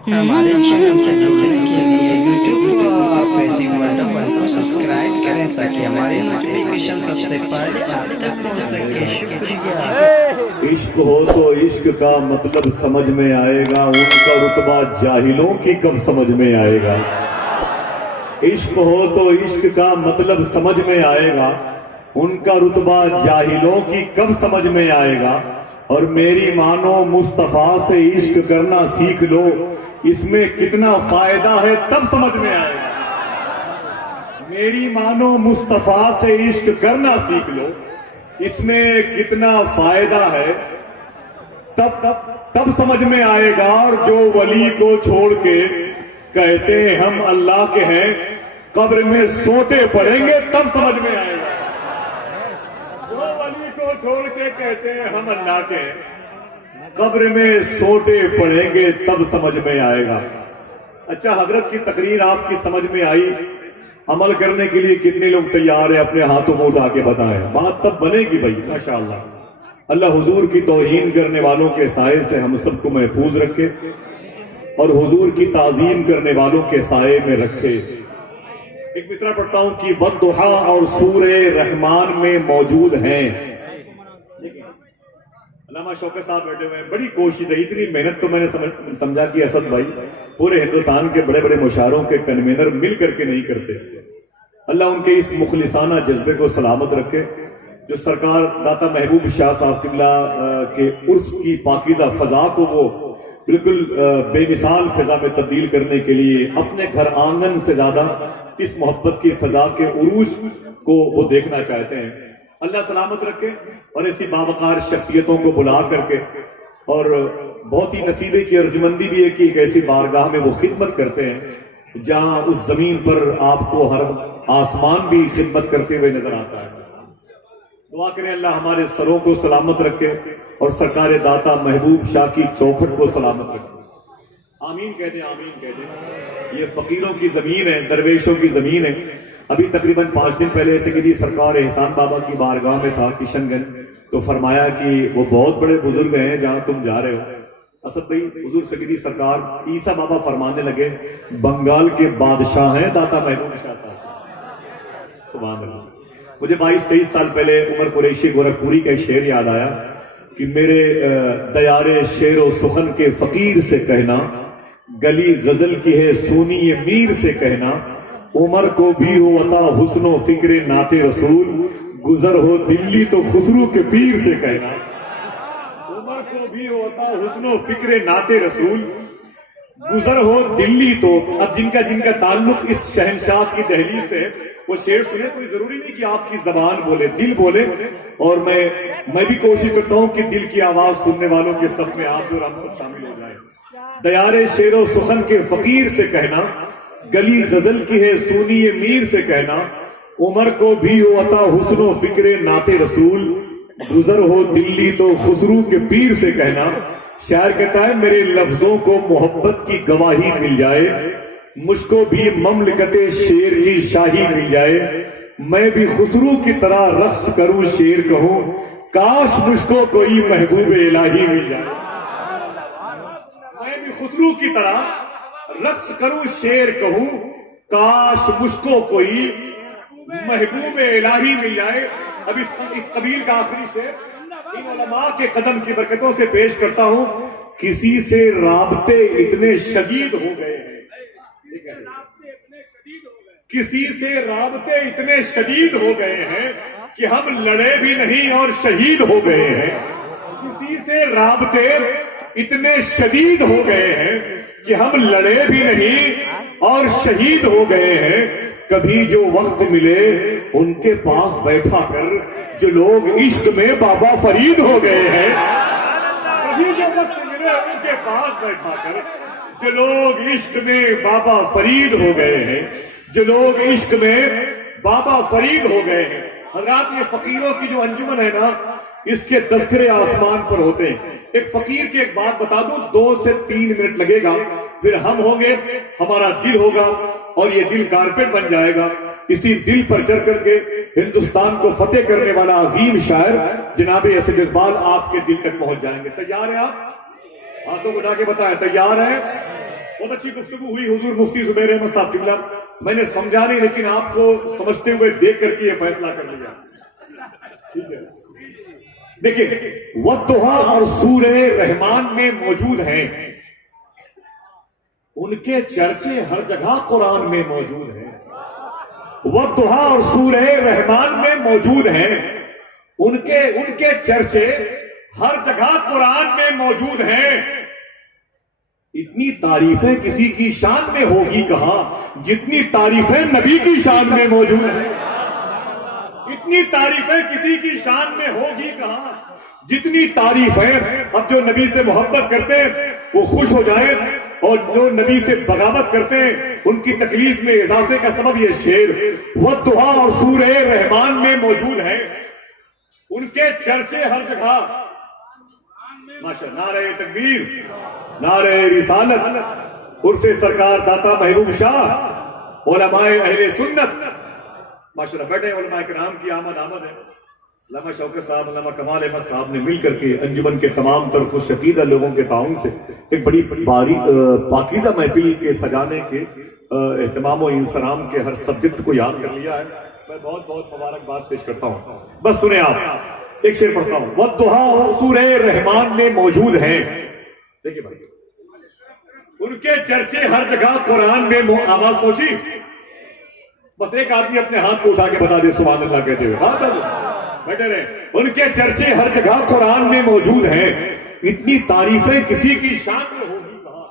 हमारे चैनल से जुड़ने के लिए यूट्यूब और फेसबुक बटन को सब्सक्राइब करें ताकि हमारे नोटिफिकेशन सबसे पहले आप तक पहुंच सके। शुक्रिया। इश्क हो तो इश्क का मतलब समझ में आएगा, उनका रुतबा जाहिलों की कब समझ में आएगा। इश्क हो तो इश्क का मतलब समझ में आएगा, उनका रुतबा जाहिलों की कब समझ में आएगा। और मेरी मानो मुस्तफा से इश्क करना सीख लो, इसमें कितना फायदा है तब समझ में आएगा। मेरी मानो मुस्तफा से इश्क करना सीख लो, इसमें कितना फायदा है तब समझ में आएगा। और जो वली को छोड़ के कहते हैं हम अल्लाह के हैं, कब्र में सोते पड़ेंगे तब समझ में आएगा। जो वली को छोड़ के कहते हैं हम अल्लाह के हैं, कब्र में सोते पड़ेंगे तब समझ में आएगा। अच्छा, हजरत की तकरीर आपकी समझ में आई, अमल करने के लिए कितने लोग तैयार हैं? अपने हाथों को उठा के बताएं। बात तब बनेगी भाई, माशाअल्लाह। अल्लाह हुजूर की तौहीन करने वालों के साए से हम सबको महफूज रखे और हुजूर की ताजीम करने वालों के साए में रखे। एक मिसरा पढ़ता हूं कि वद्दुहा और सूरे रहमान में मौजूद हैं। अल्लामा शौकत साहब बैठे हुए हैं, बड़ी कोशिश है, इतनी मेहनत तो मैंने समझा कि असद भाई पूरे हिंदुस्तान के बड़े बड़े मुशारों के कन्वीनर मिल करके नहीं करते। अल्लाह उनके इस मुखलिसाना जज्बे को सलामत रखे। जो सरकार दाता महबूब शाह साहब किबला के उर्स की पाकीज़ा फजा को वो बिल्कुल बेमिसाल फिजा में तब्दील करने के लिए अपने घर आंगन से ज्यादा इस मोहब्बत की फजा के उरूज को वो देखना चाहते हैं। अल्लाह सलामत रखे और ऐसी बावकार शख्सियतों को बुला करके, और बहुत ही नसीबे की अर्जुमंदी भी है कि एक ऐसी बारगाह में वो खिदमत करते हैं जहां उस जमीन पर आपको हर आसमान भी खिदमत करते हुए नजर आता है। दुआ करें अल्लाह हमारे सरों को सलामत रखे और सरकार दाता महबूब शाह की चौखट को सलामत रखे। आमीन कह दें, आमीन कह दें। ये फकीरों की जमीन है, दरवेशों की जमीन है। अभी तकरीबन 5 दिन पहले ऐसे किसी सरकार एहसान बाबा की बारगाह में था किशनगंज, तो फरमाया कि वो बहुत बड़े बुजुर्ग हैं जहां तुम जा रहे हो। असद भाई, हुजूर सगीदी सरकार ईसा बाबा फरमाने लगे, बंगाल के बादशाह हैं दाता महबूब शाह साहब। सुभान अल्लाह। मुझे 22-23 साल पहले उमर कुरैशी गोरखपुरी का शेर याद आया कि मेरे दयारे शेरो सुखन के फकीर से कहना, गली गजल की है सोनी ये मीर से कहना, उमर को भी हो अता हुस्नो फिक्रे नाते रसूल, गुजर हो दिल्ली तो खुसरू के पीर से कहना। उमर को भी हो अता हुस्नो फिक्रे नाते रसूल, गुजर हो दिल्ली तो। अब जिनका जिनका ताल्लुक इस शहनशाह की दहलीज से है वो शेर सुने, कोई जरूरी नहीं कि आपकी जबान बोले, दिल बोले। और मैं भी कोशिश करता हूं कि दिल की आवाज सुनने वालों के सब में आप और हम सब शामिल हो जाए। दयारे शेरो सुखन के फकीर से कहना, गली गजल की है सोनी ये मीर से कहना, उमर को भी हो अता हुस्नो फिक्रे नाते रसूल, गुजर हो दिल्ली तो खुसरू के पीर से कहना। शायर कहता है, मेरे लफ्जों को मोहब्बत की गवाही मिल जाए, मुझको भी ममलकते शेर की शाही मिल जाए, मैं भी खुसरू की तरह रक्स करूं शेर कहूं, काश मुझको कोई महबूब इलाही मिल जाए। मैं भी खुसरू की तरह रक्स करूं शेर कहूं, काश मुझको कोई महबूब इलाही मिल जाए। अब इस कबील का आखिरी शेर इन उलमा के कदम की बरकतों से पेश करता हूं। किसी से राबते इतने शदीद हो गए हैं, किसी से राबते इतने शदीद हो गए हैं कि हम लड़े भी नहीं और शहीद हो गए हैं। किसी से राबते इतने शदीद हो गए हैं कि हम लड़े भी नहीं और शहीद हो गए हैं। कभी जो वक्त मिले उनके पास बैठा कर, जो लोग इश्क में बाबा फरीद हो गए हैं। कभी जो वक्त मिले उनके पास बैठा कर, जो लोग इश्क में बाबा फरीद हो गए हैं, जो लोग इश्क में बाबा फरीद हो गए हैं। हजरात, ये फकीरों की जो अंजुमन है ना, इसके तस्करे आसमान पर होते हैं। एक फकीर की एक बात बता दूं, 2 से 3 मिनट लगेगा, फिर हम होंगे, हमारा दिल होगा और ये दिल कारपेट बन जाएगा। इसी दिल पर चढ़ करके हिंदुस्तान को फतेह करने वाला अजीम शायर जनाब असद इकबाल आपके दिल तक पहुंच जाएंगे। तैयार है आप? हाथों को उठा के बताएं, तैयार है? बहुत अच्छी गुफ्तगू हुई हुजूर मुफ्ती जुबैर अहमद साहब किबला। मैंने समझा नहीं, लेकिन आपको समझते हुए देख करके ये फैसला कर लिया। ठीक है, देखिए वद्दुहा और सूरह रहमान में मौजूद हैं, उनके चर्चे हर जगह कुरान में मौजूद हैं। वद्दुहा और सूरह रहमान में मौजूद हैं, उनके चर्चे हर जगह कुरान में मौजूद हैं। इतनी तारीफें किसी की शान में होगी कहां जितनी तारीफें नबी की शान में मौजूद है। इतनी तारीफें किसी की शान में होगी कहां जितनी तारीफें। अब जो नबी से मोहब्बत करते हैं वो खुश हो जाए, और जो नबी से बगावत करते हैं उनकी तकलीफ में इजाफे का सबब ये शेर वद्दुहा और सूरह रहमान में मौजूद है। उनके चर्चे हर जगह। माशाअल्लाह, नारे तकबीर, नारे रिसालत, उर्से सरकार दाता महबूब शाह, उलमाए अहले सुन्नत। माशाअल्लाह, बैठे उलमाए किराम की आमद है। अल्लामा शौकत साहब, अल्लामा कमाल अहमद साहब ने मिलकर के अंजुमन के तमाम तरफ शकीदा लोगों के ताउन से एक बड़ी पाकीज़ा महफिल के सजाने के एहतमाम और इंसराम के हर सब्जेक्ट को याद कर लिया है। मैं बहुत बहुत मुबारकबाद पेश करता हूँ। बस सुने आप, एक शेर पढ़ता हूँ। वद्दुहा सूरह रहमान में मौजूद हैं। देखिए भाई, उनके चर्चे हर जगह कुरान में आवाज पहुंची। बस एक आदमी अपने हाथ को उठा के बता दे सुभान अल्लाह कहते हुए। बैठे रहे। उनके चर्चे हर जगह कुरान में मौजूद हैं। इतनी तारीफें किसी की शान में होगी कहां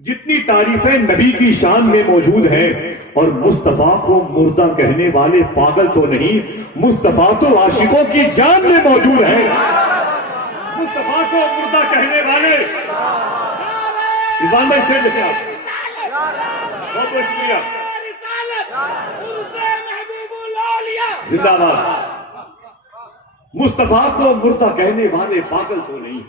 जितनी तारीफें नबी की शान में मौजूद हैं। और मुस्तफा को मुर्दा कहने वाले पागल तो नहीं, मुस्तफा तो आशिकों की जान में मौजूद है। मुस्तफा को मुर्दा कहने वाले रिजवान भाई शेर लिखे आप। बहुत बहुत शुक्रिया, जिंदाबाद। मुस्तफा को मुर्दा कहने वाले पागल तो नहीं।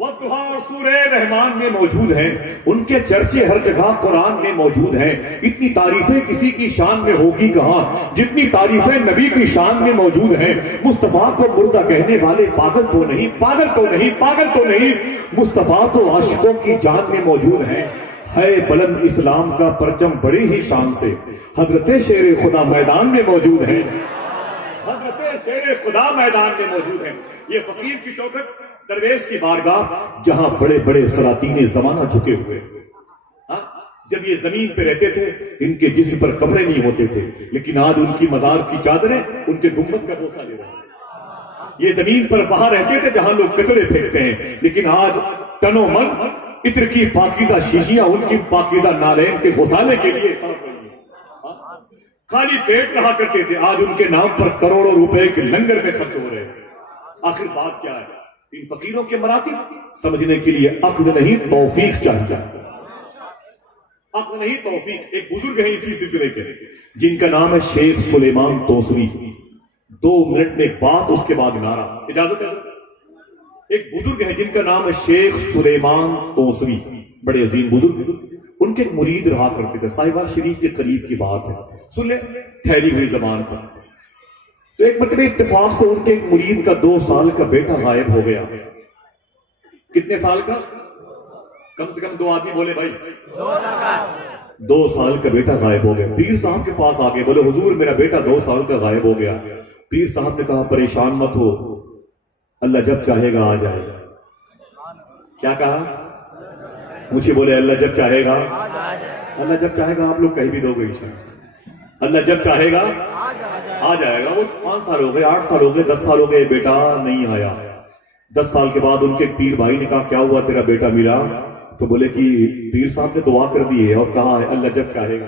वद्दुहा और सूरह रहमान में मौजूद हैं, उनके चर्चे हर जगह कुरान में मौजूद हैं। इतनी तारीफें किसी की शान में होगी कहां जितनी तारीफें नबी की शान में मौजूद हैं। मुस्तफा को मुर्दा कहने वाले पागल तो नहीं, पागल तो नहीं, पागल तो नहीं, मुस्तफा तो आशिकों की जान में मौजूद हैं। है बुलंद इस्लाम का परचम बड़ी ही शान से, हजरत शेर खुदा मैदान में मौजूद है। हजरत शेर खुदा मैदान में मौजूद है। ये फकीर की चौखट, दरवेश की बारगाह, जहां बड़े बड़े सलातीन जमाना झुके हुए। जब ये जमीन पे रहते थे इनके जिस्म पर कपड़े नहीं होते थे, लेकिन आज उनकी मजार की चादरें उनके गुम्बद का बोसा ले रहे हैं। ये जमीन पर वहां रहते थे जहां लोग कचरे फेंकते हैं, लेकिन आज तनो मन इत्र की पाकीज़ा शीशियां उनकी पाकीज़ा नालैन के गौसाले के लिए खाली पेट रहा करते थे। आज उनके नाम पर करोड़ों रुपए के लंगर में खर्च हो रहे हैं। आखिर बात क्या है? इन फकीरों के मरातिब समझने के लिए अक्ल नहीं तौफीक चाहिए। अक्ल नहीं तौफीक। एक बुजुर्ग है इसी सिलसिले के, जिनका नाम है शेख सुलेमान तोसवी। 2 मिनट में एक बात, उसके बाद नारा। इजाजत है? एक बुजुर्ग है जिनका नाम है शेख सुलेमान तोसवी, बड़े अजीम बुजुर्ग। उनके एक मुरीद रहा करते थे, साहिबान शरीफ के करीब की बात है, सुन ले ठहरी हुई जबान पर। तो एक मतलब इत्तेफाक से उनके एक मुरीद का 2 साल का बेटा गायब हो गया। कितने साल का? कम से कम 2 आदमी बोले भाई। 2 साल का बेटा गायब हो गया। पीर साहब के पास आ गए, बोले हुजूर मेरा बेटा 2 साल का गायब हो गया। पीर साहब ने कहा परेशान मत हो, अल्लाह जब चाहेगा आ जाएगा। क्या कहा? मुझे बोले अल्लाह जब चाहेगा, अल्लाह जब चाहेगा। आप लोग कहीं भी दोगे अल्लाह जब चाहेगा आ जाएगा। वो 5 साल हो गए, 8 साल हो गए, 10 साल हो गए, बेटा नहीं आया। 10 साल के बाद उनके पीर भाई ने कहा क्या हुआ तेरा बेटा मिला? तो बोले कि पीर साहब ने दुआ कर दी है और कहा है अल्लाह जब चाहेगा।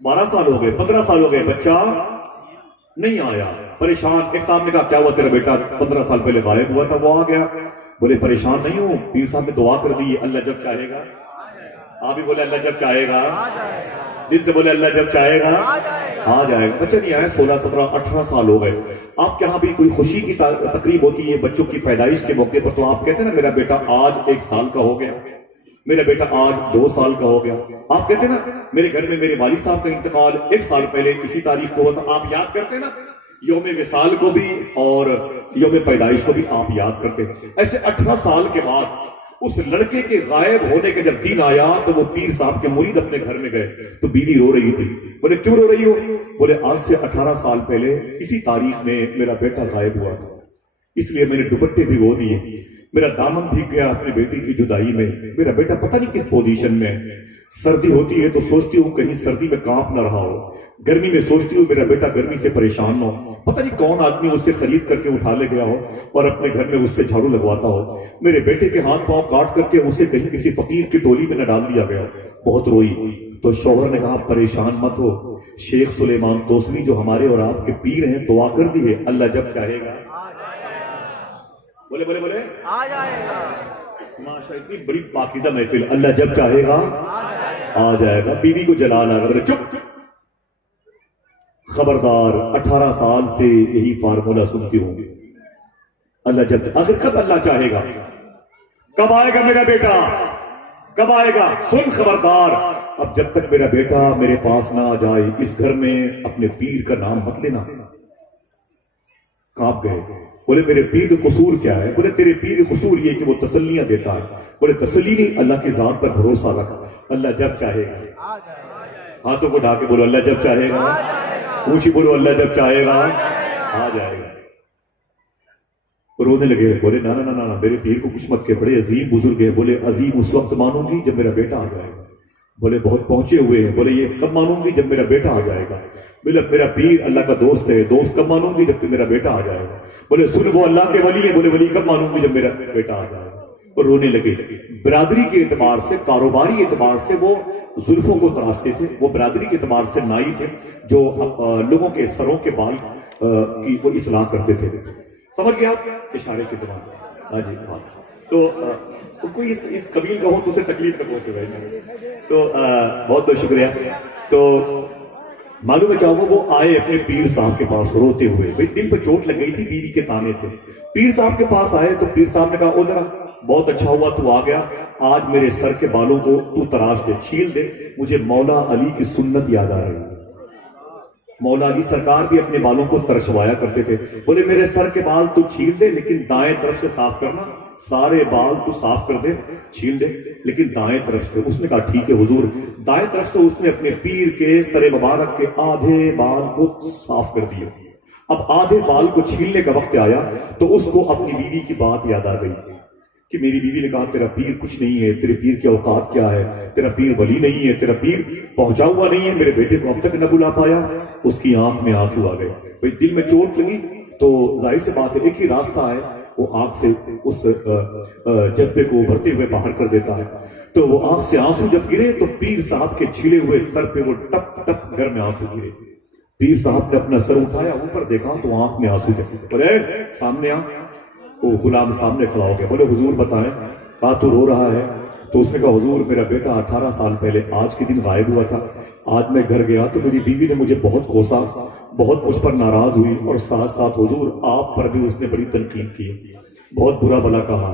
12 साल हो गए, 15 साल हो गए, बच्चा नहीं आया। परेशान। एक साहब ने कहा क्या हुआ तेरा बेटा 15 साल पहले गायब हुआ था, वो आ गया। बोले परेशान नहीं हूं, पीर साहब ने दुआ कर दी अल्लाह जब चाहेगा। आप भी बोले अल्लाह जब चाहेगा, दिल से बोले अल्लाह जब चाहेगा आ जाएगा। बच्चा नहीं आया, 16, 17, 18 साल हो गए। आपके यहाँ भी कोई खुशी की तकरीब होती है बच्चों की पैदाइश के मौके पर, तो आप कहते हैं ना मेरा बेटा आज 1 साल का हो गया, मेरा बेटा आज 2 साल का हो गया। आप कहते हैं ना मेरे घर में मेरे वालिद साहब का इंतकाल 1 साल पहले इसी तारीख को हुआ था। आप याद करते हैं ना यौम विसाल को भी और यौम पैदाइश को भी आप याद करते हैं। ऐसे 18 साल के बाद उस लड़के के गायब होने का जब दिन आया तो वो पीर साहब के मुरीद अपने घर में गए तो बीवी रो रही थी। बोले क्यों रो रही हो? बोले आज से 18 साल पहले इसी तारीख में मेरा बेटा गायब हुआ था, इसलिए मैंने दुपट्टे भिगो दिए, मेरा दामन भीग गया अपनी बेटी की जुदाई में, मेरा बेटा पता नहीं किस पोजीशन में है। सर्दी होती है तो सोचती हूँ कहीं सर्दी में कांप ना रहा हो, गर्मी में सोचती हूँ मेरा बेटा गर्मी से परेशान ना हो, पता नहीं कौन आदमी उससे खरीद करके उठा ले गया हो और अपने घर में उससे झाड़ू लगवाता हो, मेरे बेटे के हाथ पांव काट करके उसे कहीं किसी फकीर की टोली में न डाल दिया गया। बहुत रोई तो शौहर ने कहा परेशान मत हो, शेख सुलेमान तोसवी जो हमारे और आपके पीर हैं दुआ कर दिए, अल्लाह जब चाहेगा बोले बोले बोले आ जाएगा। माशा इतनी बड़ी पाकीज़ा महफिल, अल्लाह जब चाहेगा आ जाएगा। बीवी को जलाल आ गया, चुप चुप खबरदार, 18 साल से यही फार्मूला सुनती हूं, अल्लाह जब आखिर कब अल्लाह चाहेगा, कब आएगा मेरा बेटा, कब आएगा, सुन खबरदार, अब जब तक मेरा बेटा मेरे पास ना आ जाए इस घर में अपने पीर का नाम मत लेना। कांप गए, बोले मेरे पीर का कसूर क्या है? बोले तेरे पीर का कसूर ये कि वो तसल्लियां देता है। बोले तसल्ली नहीं, अल्लाह की जात पर भरोसा रख, अल्लाह जब चाहेगा। हाथों को ढाके बोलो अल्लाह जब चाहेगा, ऊंची बोलो अल्लाह जब चाहेगा आ जाएगा। रोने लगे, बोले ना ना ना ना मेरे पीर को कुछ मत के, बड़े अजीम बुजुर्ग है। बोले अजीम उस वक्त मानूंगी जब मेरा बेटा आ जाएगा। बोले बहुत पहुंचे हुए हैं। बोले ये कब मानूंगी? जब मेरा बेटा आ जाएगा। बोले मेरा पीर अल्लाह का दोस्त है, दोस्त कब मानूंगी? जब मेरा बेटा आ जाएगा। बोले सुन वो अल्लाह के वली है। बोले वली कब मानूंगी? जब मेरा बेटा आ जाएगा। और रोने लगे। बिरादरी के एतबार से, कारोबारी एतबार से वो जुल्फों को तराशते थे, वो बिरादरी के एतबार से नाई थे जो लोगों के सरों के बाल की वो इस्लाह करते थे। समझ गए आप? इशारे की ज़बान। हाँ जी हाँ। तो कोई इस कबील का हो तो उसे तकलीफ न पहुंचे भाई। तो बहुत बहुत शुक्रिया। तो मालूम है क्या हुआ? वो आए अपने पीर साहब के पास रोते हुए, भाई दिल पर चोट लग गई थी बीवी के ताने से। पीर साहब के पास आए तो पीर साहब ने कहा ओ जरा बहुत अच्छा हुआ तू आ गया, आज मेरे सर के बालों को तू तराश दे, छील दे, मुझे मौला अली की सुन्नत याद आ रही। मौला अली सरकार भी अपने बालों को तरशवाया करते थे। बोले मेरे सर के बाल तू छील दे लेकिन दाएं तरफ से साफ करना, सारे बाल तू साफ कर दे, छील दे लेकिन दाएं तरफ से। उसने कहा ठीक है हुजूर। दाएं तरफ से उसने अपने पीर के सरे मुबारक के आधे बाल को साफ कर दिए। अब आधे बाल को छीलने का वक्त आया तो उसको अपनी बीवी की बात याद आ गई कि मेरी बीवी ने कहा तेरा पीर कुछ नहीं है, तेरे पीर की औकात क्या है, तेरा पीर वली नहीं है, तेरा पीर पहुंचा हुआ नहीं है, मेरे बेटे को अब तक न बुला पाया। उसकी आंख में आंसू आ गए। भाई दिल में चोट लगी तो जाहिर सी बात है एक ही रास्ता है, वो आंख से उस जज्बे को उभरते हुए बाहर कर देता है। तो वो आंख से आंसू जब गिरे तो पीर साहब के छिले हुए सर पे वो टप टप घर में आंसू गिरे। पीर साहब ने अपना सर उठाया, ऊपर देखा तो आंख में आंसू थे। बोले सामने आ। वो गुलाम सामने खड़ा हो गया। बोले हुजूर बताएं। कहा तू रो रहा है? तो उसने कहा हुजूर मेरा बेटा 18 साल पहले आज के दिन गायब हुआ था। आज मैं घर गया तो मेरी बीवी ने मुझे बहुत कोसा, बहुत मुझ पर नाराज हुई और साथ साथ हुजूर आप पर भी उसने बड़ी तनकीद की, बहुत बुरा भला कहा।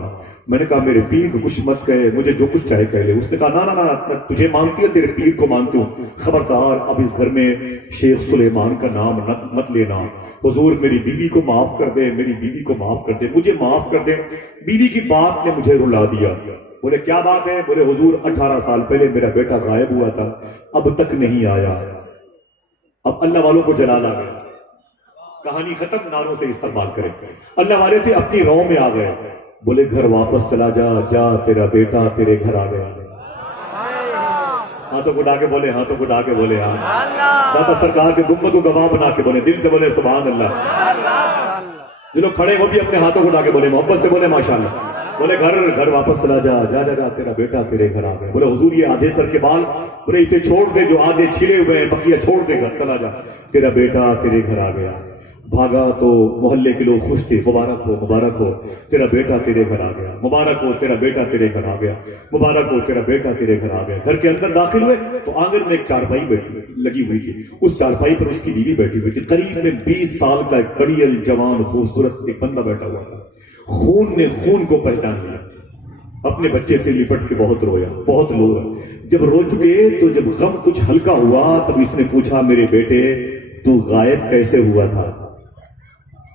मैंने कहा मेरे पीर को कुछ मत कहे, मुझे जो कुछ चाहे कह ले। उसने कहा ना ना ना तुझे मानती हो, तेरे पीर को मानती हूँ, खबरदार अब इस घर में शेख सुलेमान का नाम मत लेना। हुजूर मेरी बीवी को माफ कर दे, मेरी बीवी को माफ कर दे, मुझे माफ कर दे। बीवी की बात ने मुझे रुला दिया। बोले क्या बात है? बोले हुजूर 18 साल पहले मेरा बेटा गायब हुआ था, अब तक नहीं आया। अब अल्लाह वालों को जलाल आ गया, कहानी खत्म, नारों से इस्तेमाल करें। अल्लाह वाले थे अपनी रौ में आ गए। बोले घर वापस चला जा, जा तेरा बेटा तेरे घर आ गया। हाथों को डाके बोले, हाथों को डाके बोले, हाँ दाता सरकार के गुम्बद को गवाह बना के बोले, दिल से बोले सुभान अल्लाह। जो लोग खड़े वो भी अपने हाथों को डाके बोले, मोहब्बत से बोले माशाअल्लाह। बोले घर वापस चला जा, जा जा जा तेरा बेटा तेरे घर आ गया। बोले हुजूर ये आधे सर के बाल, बोले इसे छोड़ दे, जो आधे छिले हुए हैं बकिया छोड़ दे, घर चला जा, तेरा बेटा तेरे घर आ गया। भागा तो मोहल्ले के लोग खुश थे, मुबारक हो मुबारक हो तेरा बेटा तेरे घर आ गया, मुबारक हो तेरा बेटा तेरे घर आ गया, मुबारक हो तेरा बेटा तेरे घर आ गया। घर के अंदर दाखिल हुए तो आंगन में एक चारपाई लगी हुई थी, उस चारपाई पर उसकी बीवी बैठी हुई थी। करीब में 20 साल का एक बड़ियल जवान खूबसूरत एक बंदा बैठा हुआ था। खून ने खून को पहचान लिया, अपने बच्चे से लिपट के बहुत रोया, बहुत रोया। जब रो चुके तो जब गम कुछ हल्का हुआ तब इसने पूछा मेरे बेटे तू गायब कैसे हुआ था?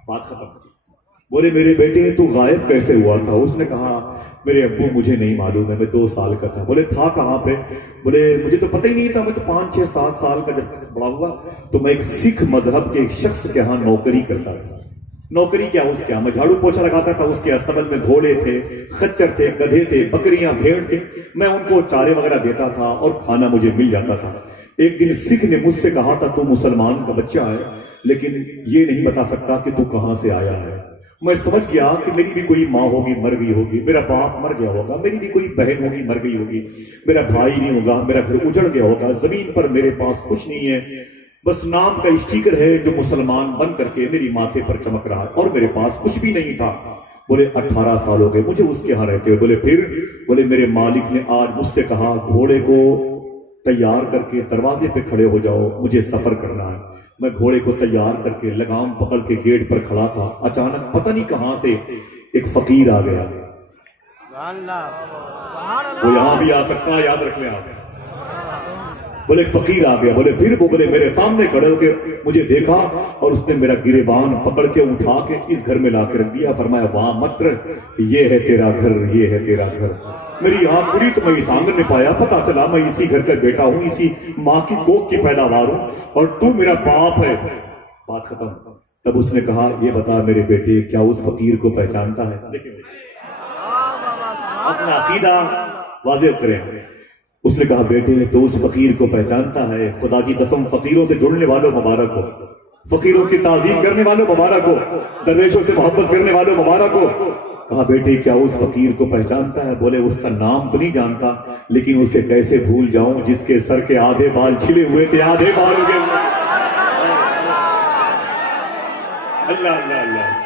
बात खत्म। बोले मेरे बेटे तू गायब कैसे हुआ था? उसने कहा मेरे अब्बू मुझे नहीं मालूम है, मैं 2 साल का था। बोले था कहाँ पे? बोले मुझे तो पता ही नहीं था, मैं तो 5, 6, 7 साल का जब बड़ा हुआ तो मैं एक सिख मजहब के एक शख्स के यहाँ नौकरी करता था। नौकरी क्या उसके यहाँ मैं झाड़ू पोछा लगाता था। उसके अस्तबल में घोड़े थे, खच्चर थे, गधे थे, बकरियां, भेड़ थे। मैं उनको चारे वगैरह देता था और खाना मुझे मिल जाता था। एक दिन सिख ने मुझसे कहा था, तू मुसलमान का बच्चा है लेकिन ये नहीं बता सकता कि तू कहां से आया है। मैं समझ गया कि मेरी भी कोई माँ होगी, मर गई होगी, मेरा बाप मर गया होगा, मेरी भी कोई बहन होगी, मर गई होगी, मेरा भाई नहीं होगा, मेरा घर उजड़ गया होगा, जमीन पर मेरे पास कुछ नहीं है, बस नाम का स्टिकर है जो मुसलमान बन करके मेरी माथे पर चमक रहा है, और मेरे पास कुछ भी नहीं था। बोले 18 साल हो गए मुझे उसके यहाँ रहते हुए। बोले फिर? बोले मेरे मालिक ने आज मुझसे कहा घोड़े को तैयार करके दरवाजे पे खड़े हो जाओ, मुझे सफर करना है। मैं घोड़े को तैयार करके लगाम पकड़ के गेट पर खड़ा था। अचानक पता नहीं कहां से एक फकीर आ गया। वो यहां भी आ सकता है, याद रख लें आप। बोले एक फकीर आ गया। बोले फिर? वो बोले मेरे सामने खड़े होकर मुझे देखा और उसने मेरा गिरेबान पकड़ के उठा के इस घर में लाके रख दिया। फरमाया वहां मत रह, ये है तेरा घर, ये है तेरा घर। मेरी आंख खुली तो मैं इस आंगन में पाया, पता चला मैं इसी घर का बेटा हूं, इसी माँ की कोख की पैदावार हूं और तू मेरा बाप है। बात खत्म। तब उसने कहा ये बता मेरे बेटे, क्या उस फकीर को पहचानता है? अपना अकीदा वाज़ेह करें। उसने कहा बेटे तो उस फकीर को पहचानता है? खुदा की कसम फकीरों से जुड़ने वालों मुबारक हो, फकीरों की ताजीम करने वालों मुबारक हो, दरवेशों से मोहब्बत करने वालों मुबारक हो। कहा बेटे क्या उस फकीर को पहचानता है? बोले उसका नाम तो नहीं जानता लेकिन उसे कैसे भूल जाऊं जिसके सर के आधे बाल छिले हुए थे, आधे बाल उगे हुए। अल्लाह अल्लाह अल्लाह।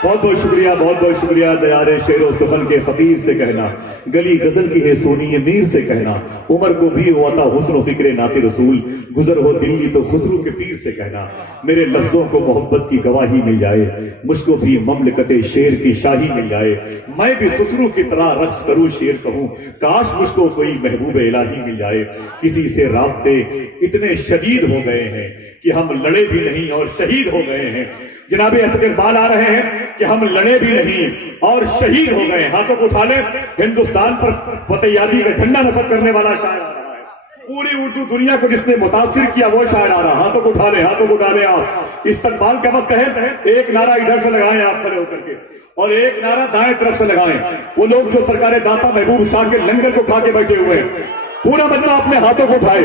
बहुत बहुत शुक्रिया, बहुत बहुत शुक्रिया। दयारे शेरो सुखन के फकीर से कहना, गली गजल की है सोनी है मीर से कहना, उमर को भी हो आता हुस्न फिक्रे नाते रसूल, गुजर हो दिल्ली तो खुसरू के पीर से कहना। मेरे लफ्जों को मोहब्बत की गवाही मिल जाए, मुझको भी ममलकते शेर की शाही मिल जाए, मैं भी खुसरू की तरह रक्स करूं शेर कहूं, काश मुझको कोई महबूब इलाही मिल जाए। किसी से राब्ते इतने शदीद हो गए हैं कि हम लड़े भी नहीं और शहीद हो गए हैं। जनाबे ऐसे इकबाल आ रहे हैं कि हम लड़े भी नहीं और शहीद हो गए। हाथों को उठा ले, हिंदुस्तान पर फतेह यादी का झंडा नस्ब करने वाला शायर आ रहा है। पूरी उर्दू दुनिया को जिसने मुतासिर किया वो शायर आ रहा। हाथों को उठा ले, हाथों को उठा ले। आप इस्तकबाल का वक्त है, एक नारा इधर से लगाएं आप खड़े होकर के और एक नारा दाएं तरफ से लगाएं। वो लोग जो सरकार दाता महबूब शाह के लंगर को खा के बैठे हुए हैं, पूरा बदला अपने हाथों को उठाए।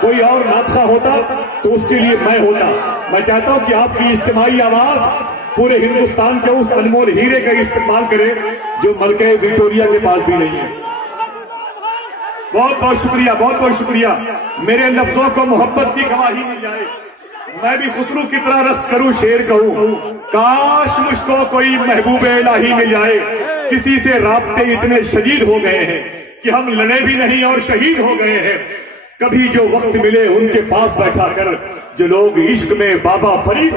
कोई और नादशाह होता तो उसके लिए मैं होता। मैं चाहता हूं कि आपकी इज्तिमाई आवाज पूरे हिंदुस्तान के उस अनमोल हीरे का इस्तेमाल करे जो मलके विक्टोरिया के पास भी नहीं है। बहुत बहुत शुक्रिया, बहुत बहुत शुक्रिया। मेरे लफ्जों को मोहब्बत की गवाही मिल जाए, मैं भी खुसरू की तरह रक्स करूं शेर कहूं, काश मुझको कोई महबूब इलाही मिल जाए। किसी से राब्ते इतने शदीद हो गए हैं कि हम लड़े भी नहीं और शहीद हो गए हैं। कभी जो वक्त मिले उनके पास बैठा कर, जो लोग इश्क में बाबा फरीद